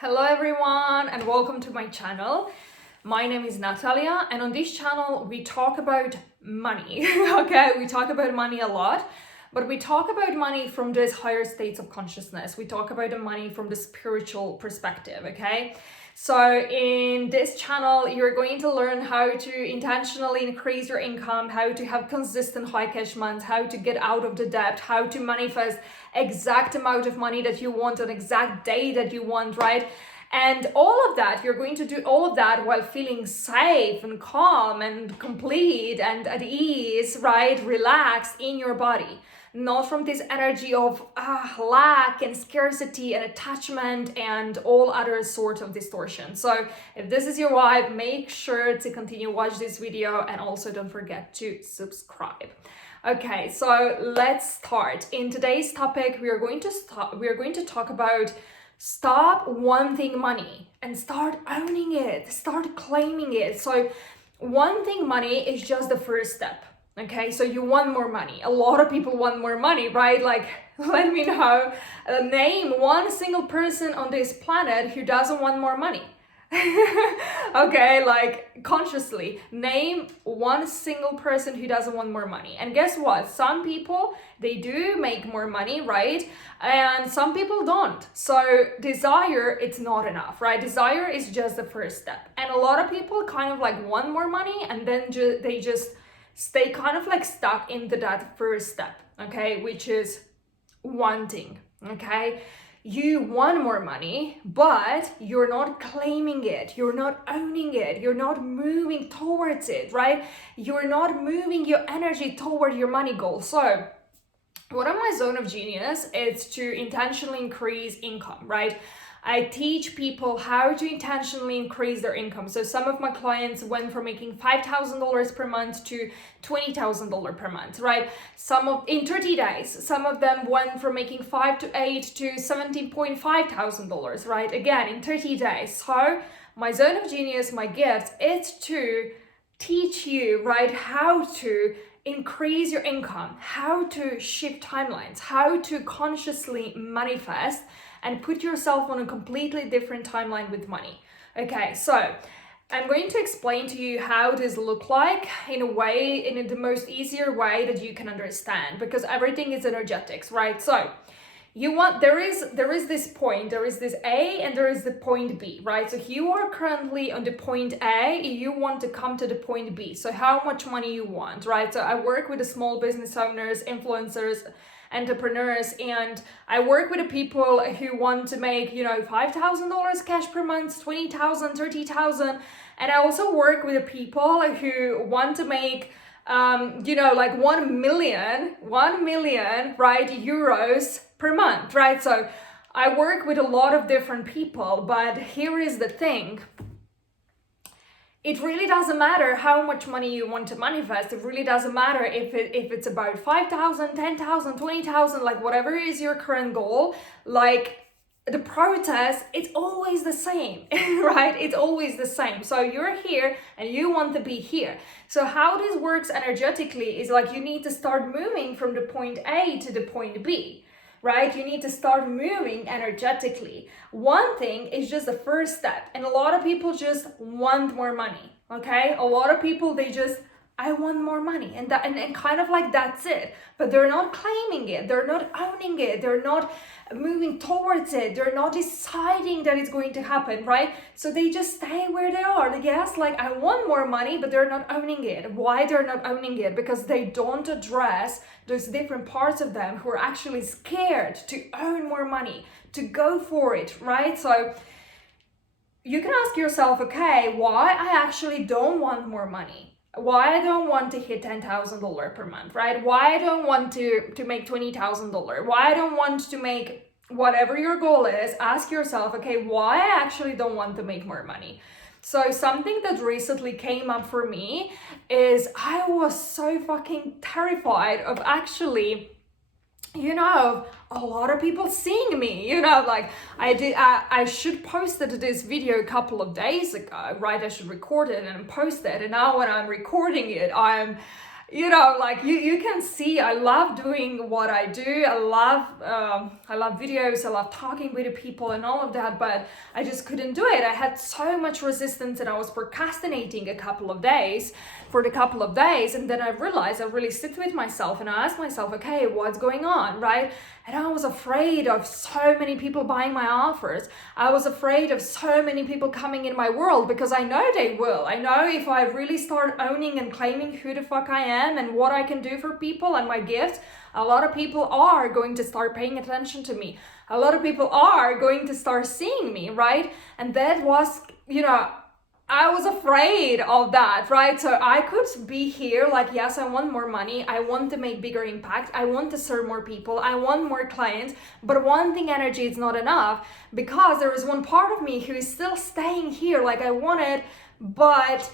Hello everyone and welcome to my channel. My name is Natalia and on this channel we talk about money. Okay, we talk about money a lot, but we talk about money from these higher states of consciousness. We talk about the money from the spiritual perspective, okay? So in this channel, you're going to learn how to intentionally increase your income, how to have consistent high cash months, how to get out of the debt, how to manifest exact amount of money that you want on exact day that you want, right? And all of that, you're going to do all of that while feeling safe and calm and complete and at ease, right? Relaxed in your body. Not from this energy of lack and scarcity and attachment and all other sorts of distortion. So if this is your vibe, make sure to continue watch this video and also don't forget to subscribe. Okay, so let's start. In today's topic, we are going to talk about stop wanting money and start owning it, start claiming it. So wanting money is just the first step. Okay, so you want more money. A lot of people want more money, right? Like, let me know, name one single person on this planet who doesn't want more money. Okay, like consciously name one single person who doesn't want more money. And guess what? Some people, they do make more money, right? And some people don't. So desire, it's not enough, right? Desire is just the first step. And a lot of people kind of like want more money and then they just stay kind of like stuck into that first step, okay, which is wanting, okay? You want more money, but you're not claiming it, you're not owning it, you're not moving towards it, right? You're not moving your energy toward your money goal. So one of my zone of genius is to intentionally increase income, right? I teach people how to intentionally increase their income. So some of my clients went from making $5,000 per month to $20,000 per month, right? In 30 days, some of them went from making $5,000 to $8,000 to $17,500, right? Again, in 30 days. So my zone of genius, my gift, is to teach you, right, how to increase your income, how to shift timelines, how to consciously manifest and put yourself on a completely different timeline with money. Okay, so I'm going to explain to you how this look like in the most easier way that you can understand, because everything is energetics, right? So there is this point, there is this A and there is the point B, right? So if you are currently on the point A, you want to come to the point B. So how much money you want, right? So I work with the small business owners, influencers, entrepreneurs, and I work with the people who want to make, $5,000 cash per month, 20,000, 30,000. And I also work with the people who want to make, like 1 million, right, euros per month, right? So I work with a lot of different people, but here is the thing. It really doesn't matter how much money you want to manifest. It really doesn't matter if it's about 5,000, 10,000, 20,000, like whatever is your current goal, like the process, it's always the same, right? It's always the same. So you're here and you want to be here. So how this works energetically is like you need to start moving from the point A to the point B. Right? You need to start moving energetically. One thing is just the first step. And a lot of people just want more money. Okay? A lot of people, I want more money. And kind of like that's it. But they're not claiming it. They're not owning it. They're not moving towards it. They're not deciding that it's going to happen, right? So they just stay where they are. Like, yes, like I want more money, but they're not owning it. Why they're not owning it? Because they don't address those different parts of them who are actually scared to own more money, to go for it, right? So you can ask yourself, okay, why I actually don't want more money? Why I don't want to hit $10,000 per month, right? Why I don't want to make $20,000? Why I don't want to make whatever your goal is? Ask yourself, okay, why I actually don't want to make more money? So something that recently came up for me is I was so fucking terrified of actually, a lot of people seeing me, like I should posted this video a couple of days ago, right? I should record it and post it. And now when I'm recording it, I'm you know, like you can see I love doing what I do. I love videos, I love talking with people and all of that, but I just couldn't do it. I had so much resistance and I was procrastinating a couple of days, and then I realized I really sit with myself and I asked myself, okay, what's going on, right? And I was afraid of so many people buying my offers. I was afraid of so many people coming in my world, because I know they will. I know if I really start owning and claiming who the fuck I am and what I can do for people and my gifts, a lot of people are going to start paying attention to me. A lot of people are going to start seeing me, right? And that was, you know, I was afraid of that, right? So I could be here like, yes, I want more money. I want to make bigger impact. I want to serve more people. I want more clients. But one thing energy is not enough, because there is one part of me who is still staying here like I wanted. But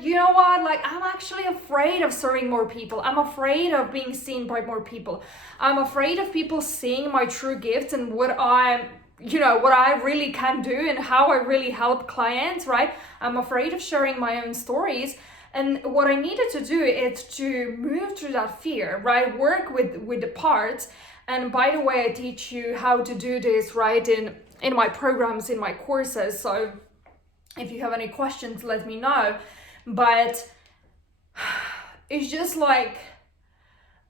you know what? Like, I'm actually afraid of serving more people. I'm afraid of being seen by more people. I'm afraid of people seeing my true gifts and what I really can do and how I really help clients, right? I'm afraid of sharing my own stories. And what I needed to do is to move through that fear, right? Work with the parts. And by the way, I teach you how to do this, right? In my programs, in my courses. So if you have any questions, let me know. But it's just like,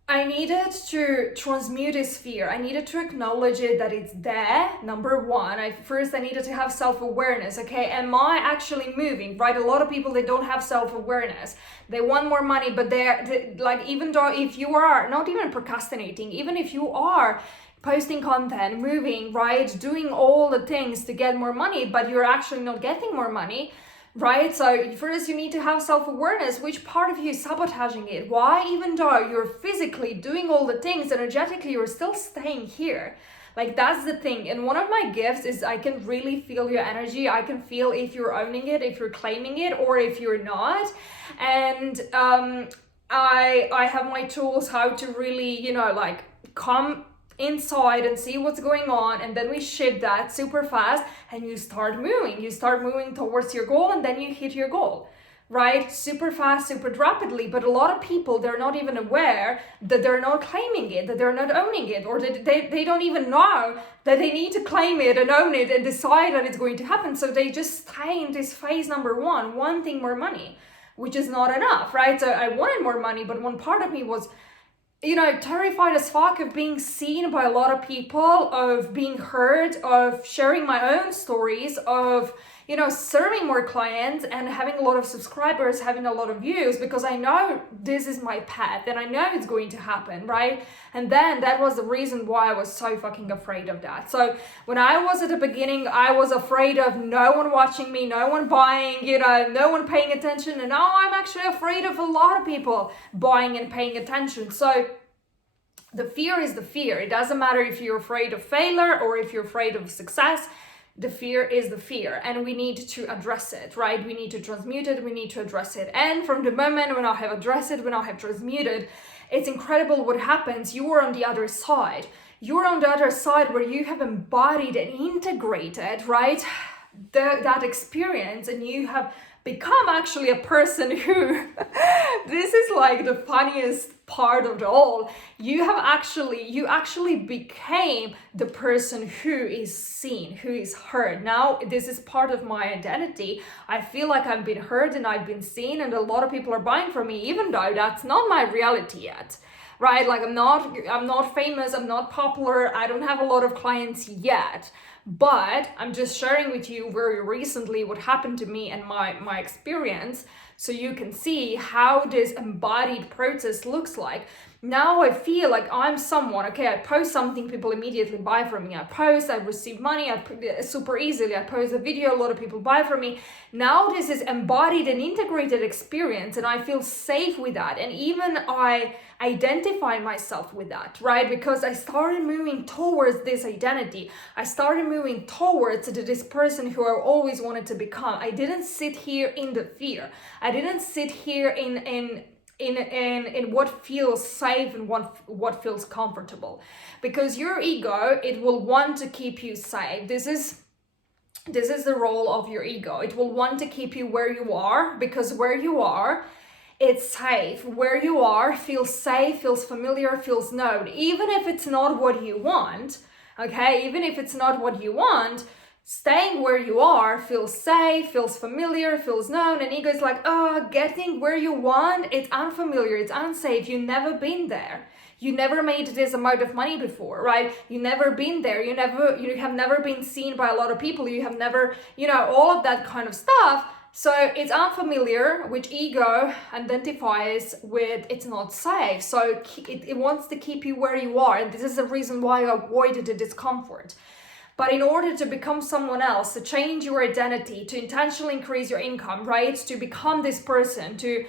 I needed to transmute this fear. I needed to acknowledge it, that it's there. Number one, I needed to have self-awareness. Okay, am I actually moving, right? A lot of people, they don't have self-awareness. They want more money, but they're like, even though if you are not even procrastinating, even if you are posting content, moving, right, doing all the things to get more money, but you're actually not getting more money, right? So first you need to have self-awareness. Which part of you is sabotaging it? Why, even though you're physically doing all the things, energetically you're still staying here? Like, that's the thing. And one of my gifts is I can really feel your energy. I can feel if you're owning it, if you're claiming it, or if you're not. And I have my tools how to really, you know, like, come inside and see what's going on, and then we shift that super fast and you start moving towards your goal, and then you hit your goal, right? Super fast, super rapidly. But a lot of people, they're not even aware that they're not claiming it, that they're not owning it, or that they don't even know that they need to claim it and own it and decide that it's going to happen. So they just stay in this phase number one, wanting more money, which is not enough, right? So I wanted more money, but one part of me was, you know, terrified as fuck of being seen by a lot of people, of being heard, of sharing my own stories, of, you know, serving more clients and having a lot of subscribers, having a lot of views, because I know this is my path and I know it's going to happen, right? And then that was the reason why I was so fucking afraid of that. So when I was at the beginning, I was afraid of no one watching me, no one buying, you know, no one paying attention. And now I'm actually afraid of a lot of people buying and paying attention. So the fear is the fear. It doesn't matter if you're afraid of failure or if you're afraid of success. The fear is the fear, and we need to address it, right? We need to transmute it, we need to address it. And from the moment when I have addressed it, when I have transmuted, it's incredible what happens. You are on the other side. You're on the other side where you have embodied and integrated, right, that experience, and you have become actually a person who, this is like the funniest part of it all, you actually became the person who is seen, who is heard. Now this is part of my identity. I feel like I've been heard and I've been seen, and a lot of people are buying from me, even though that's not my reality yet, right? Like, I'm not famous, I'm not popular, I don't have a lot of clients yet. But I'm just sharing with you very recently what happened to me and my experience, so you can see how this embodied process looks like. Now I feel like I'm someone, okay, I post something, people immediately buy from me. I post, I receive money, super easily. I post a video, a lot of people buy from me. Now this is embodied and integrated experience, and I feel safe with that. And even I identify myself with that, right? Because I started moving towards this identity. I started moving towards this person who I always wanted to become. I didn't sit here in the fear. I didn't sit here in what feels safe and what feels comfortable, because your ego, it will want to keep you safe. This is the role of your ego. It will want to keep you where you are, because where you are it's safe. Where you are feels safe, feels familiar, feels known. Even if it's not what you want, okay? Even if it's not what you want, staying where you are feels safe, feels familiar, feels known. And ego is like, oh, getting where you want, it's unfamiliar, it's unsafe. You've never been there. You never made this amount of money before, right? You never been there. You have never been seen by a lot of people. You have never, all of that kind of stuff. So it's unfamiliar, which ego identifies with it's not safe. So it wants to keep you where you are. And this is the reason why I avoided the discomfort. But in order to become someone else, to change your identity, to intentionally increase your income, right? To become this person, to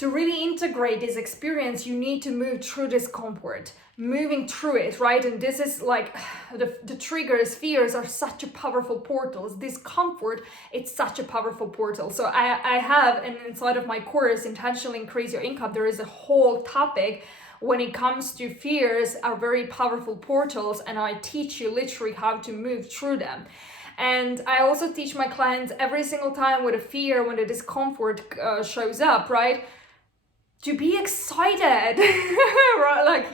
really integrate this experience, you need to move through discomfort, moving through it, right? And this is like the triggers, fears are such a powerful portals. Discomfort, it's such a powerful portal. So I have, and inside of my course, Intentionally Increase Your Income, there is a whole topic when it comes to fears are very powerful portals, and I teach you literally how to move through them. And I also teach my clients every single time with a fear, when the discomfort shows up, right? To be excited, right? Like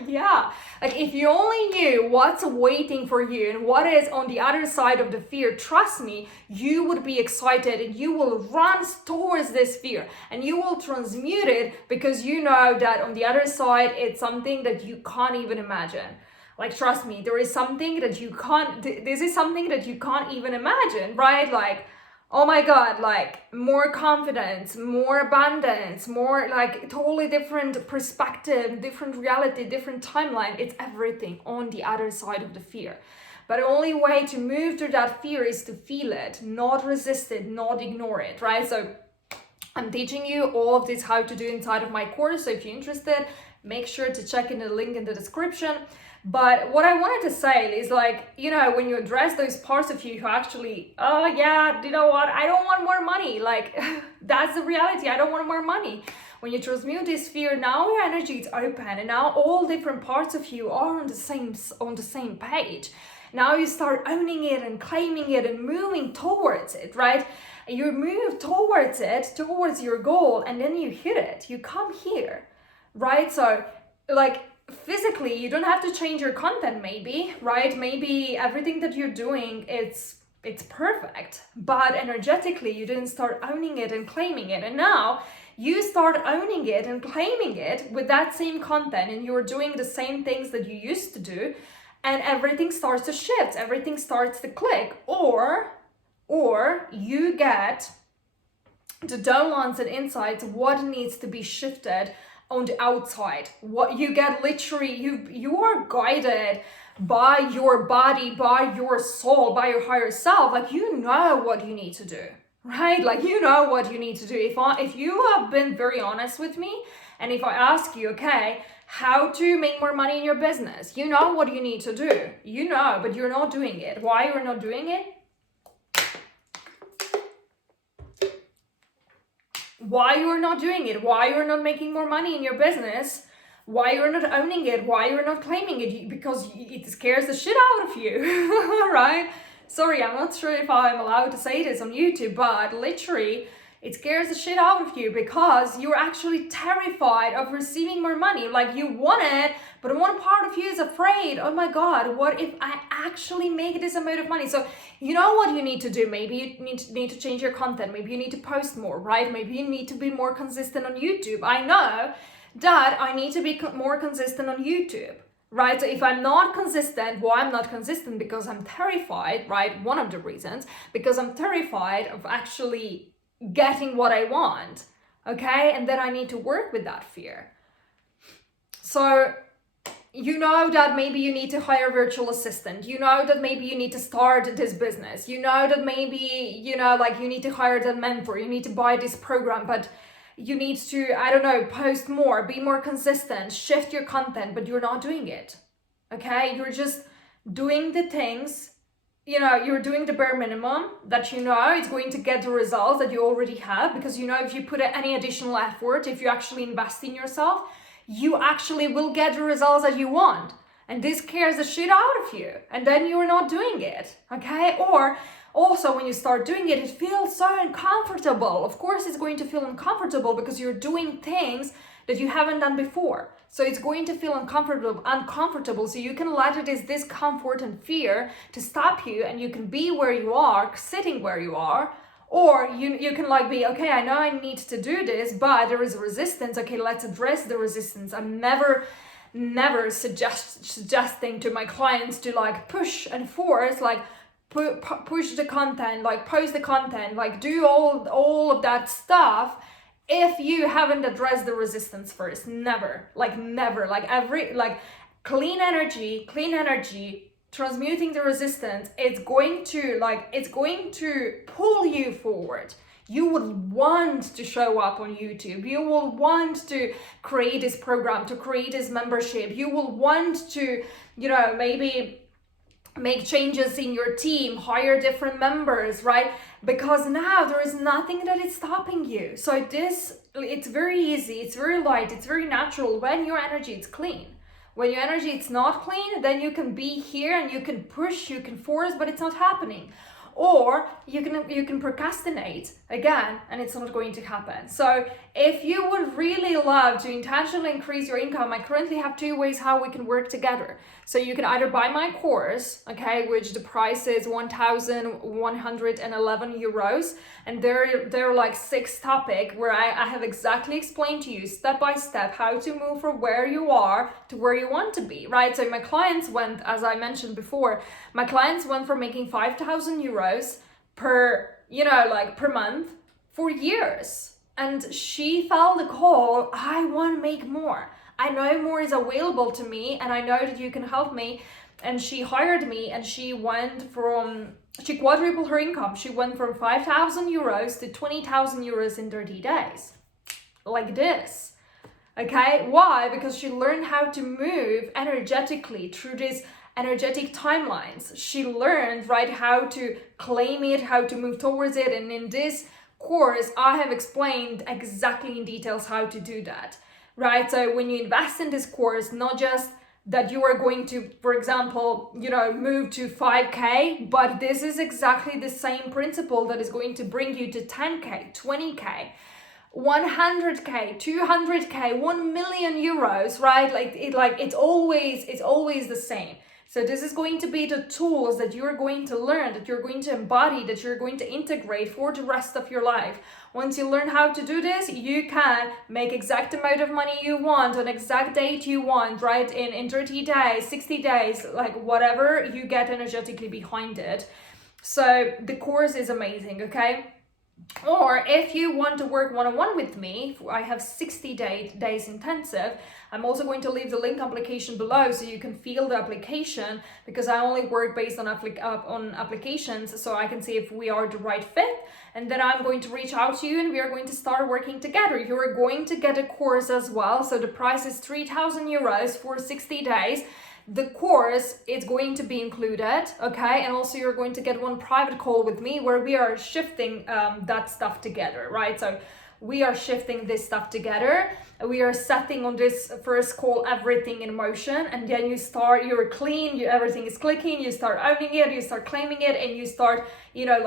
if you only knew what's waiting for you and what is on the other side of the fear, trust me, you would be excited and you will run towards this fear and you will transmute it, because you know that on the other side, it's something that you can't even imagine. Like, trust me, there is something that you can't, this is something that you can't even imagine, right? Like, oh my God, like more confidence, more abundance, more like totally different perspective, different reality, different timeline. It's everything on the other side of the fear. But the only way to move through that fear is to feel it, not resist it, not ignore it, right? So I'm teaching you all of this how to do inside of my course. So if you're interested, make sure to check in the link in the description. But what I wanted to say is, like, when you address those parts of you who actually, oh yeah, you know what, I don't want more money. Like, that's the reality. I don't want more money. When you transmute this fear, now your energy is open, and now all different parts of you are on the same page. Now you start owning it and claiming it and moving towards it, right? You move towards it, towards your goal, and then you hit it. You come here, right? So, like, physically, you don't have to change your content, maybe, right? Maybe everything that you're doing, it's perfect, but energetically, you didn't start owning it and claiming it. And now you start owning it and claiming it with that same content, and you're doing the same things that you used to do, and everything starts to shift, everything starts to click, or you get the downloads and insights, what needs to be shifted on the outside. What you get, literally, you are guided by your body, by your soul, by your higher self. Like, you know what you need to do, right? Like, you know what you need to do. If you have been very honest with me, and if I ask you, okay, how to make more money in your business, you know what you need to do, but you're not doing it. Why you're not doing it? Why you're not doing it, why you're not making more money in your business, why you're not owning it, why you're not claiming it, because it scares the shit out of you, right? Sorry, I'm not sure if I'm allowed to say this on YouTube, but literally, it scares the shit out of you because you're actually terrified of receiving more money. Like, you want it, but one part of you is afraid. Oh my God, what if I actually make this amount of money? So you know what you need to do. Maybe you need to change your content. Maybe you need to post more, right? Maybe you need to be more consistent on YouTube. I know that I need to be more consistent on YouTube, right? So if I'm not consistent, why I'm not consistent? Because I'm terrified, right? One of the reasons, because I'm terrified of actually getting what I want, okay? And then I need to work with that fear. So you know that maybe you need to hire a virtual assistant. You know that maybe you need to start this business. You know that maybe, you need to hire that mentor. You need to buy this program, but you need to, post more, be more consistent, shift your content, but you're not doing it, okay? You're just doing the things, you're doing the bare minimum that it's going to get the results that you already have, because if you put any additional effort, if you actually invest in yourself, you actually will get the results that you want. And this scares the shit out of you, and then you're not doing it, okay? Or also when you start doing it, it feels so uncomfortable. Of course it's going to feel uncomfortable because you're doing things that you haven't done before. So it's going to feel uncomfortable. So you can let it as discomfort and fear to stop you, and you can be where you are, sitting where you are. Or you can like be, okay, I know I need to do this, but there is resistance. Okay, let's address the resistance. I'm never suggesting to my clients to like push and force, like push the content, like post the content, like do all of that stuff if you haven't addressed the resistance first. Never, like clean energy, transmuting the resistance, it's going to pull you forward. You would want to show up on YouTube. You will want to create this program, to create this membership. You will want to, maybe make changes in your team, hire different members, right? Because now there is nothing that is stopping you. So it's very easy, it's very light, it's very natural when your energy is clean. When your energy is not clean, then you can be here and you can push, you can force, but it's not happening. Or you can procrastinate again, and it's not going to happen. So if you would really love to intentionally increase your income, I currently have 2 ways how we can work together. So you can either buy my course, okay, which the price is 1,111 euros, and they're like 6 topics where I have exactly explained to you step by step how to move from where you are to where you want to be, right? So my clients went, as I mentioned before, my clients went from making 5,000 euros per month for years, and she felt the call, I want to make more. I know more is available to me, and I know that you can help me. And she hired me, and she quadrupled her income. She went from 5,000 euros to 20,000 euros in 30 days, like this. Okay, why? Because she learned how to move energetically through these energetic timelines. She learned, right, how to claim it, how to move towards it. And in this course, I have explained exactly in details how to do that, right? So when you invest in this course, not just that you are going to, for example, move to 5K, but this is exactly the same principle that is going to bring you to 10K, 20K, 100K, 200K, 1 million euros, right? It's always the same. So this is going to be the tools that you're going to learn, that you're going to embody, that you're going to integrate for the rest of your life. Once you learn how to do this, you can make exact amount of money you want on exact date you want, right? In 30 days, 60 days, like whatever you get energetically behind it. So the course is amazing, okay? Or if you want to work one-on-one with me, I have 60 days intensive. I'm also going to leave the link application below so you can feel the application, because I only work based on applications, so I can see if we are the right fit. And then I'm going to reach out to you and we are going to start working together. You are going to get a course as well. So the price is 3,000 euros for 60 days. The course is going to be included, okay? And also you're going to get one private call with me where we are shifting that stuff together, right? So we are shifting this stuff together. We are setting on this first call everything in motion, and then you're clean, everything is clicking, you start owning it, you start claiming it, and you start,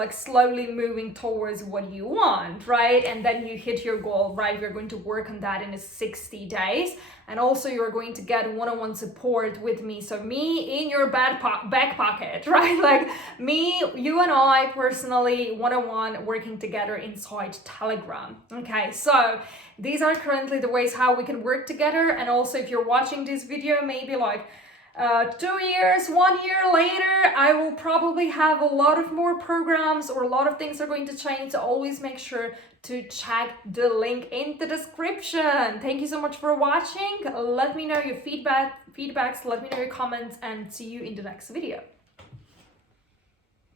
slowly moving towards what you want, right? And then you hit your goal, right? We're going to work on that in 60 days. And also you're going to get one-on-one support with me. So me in your back pocket, right? Like me, you and I personally, one-on-one, working together inside Telegram. Okay, so these are currently the ways how we can work together. And also if you're watching this video, maybe 2 years, 1 year later, I will probably have a lot of more programs, or a lot of things are going to change. So always make sure to check the link in the description. Thank you so much for watching. Let me know your feedbacks, let me know your comments, and see you in the next video.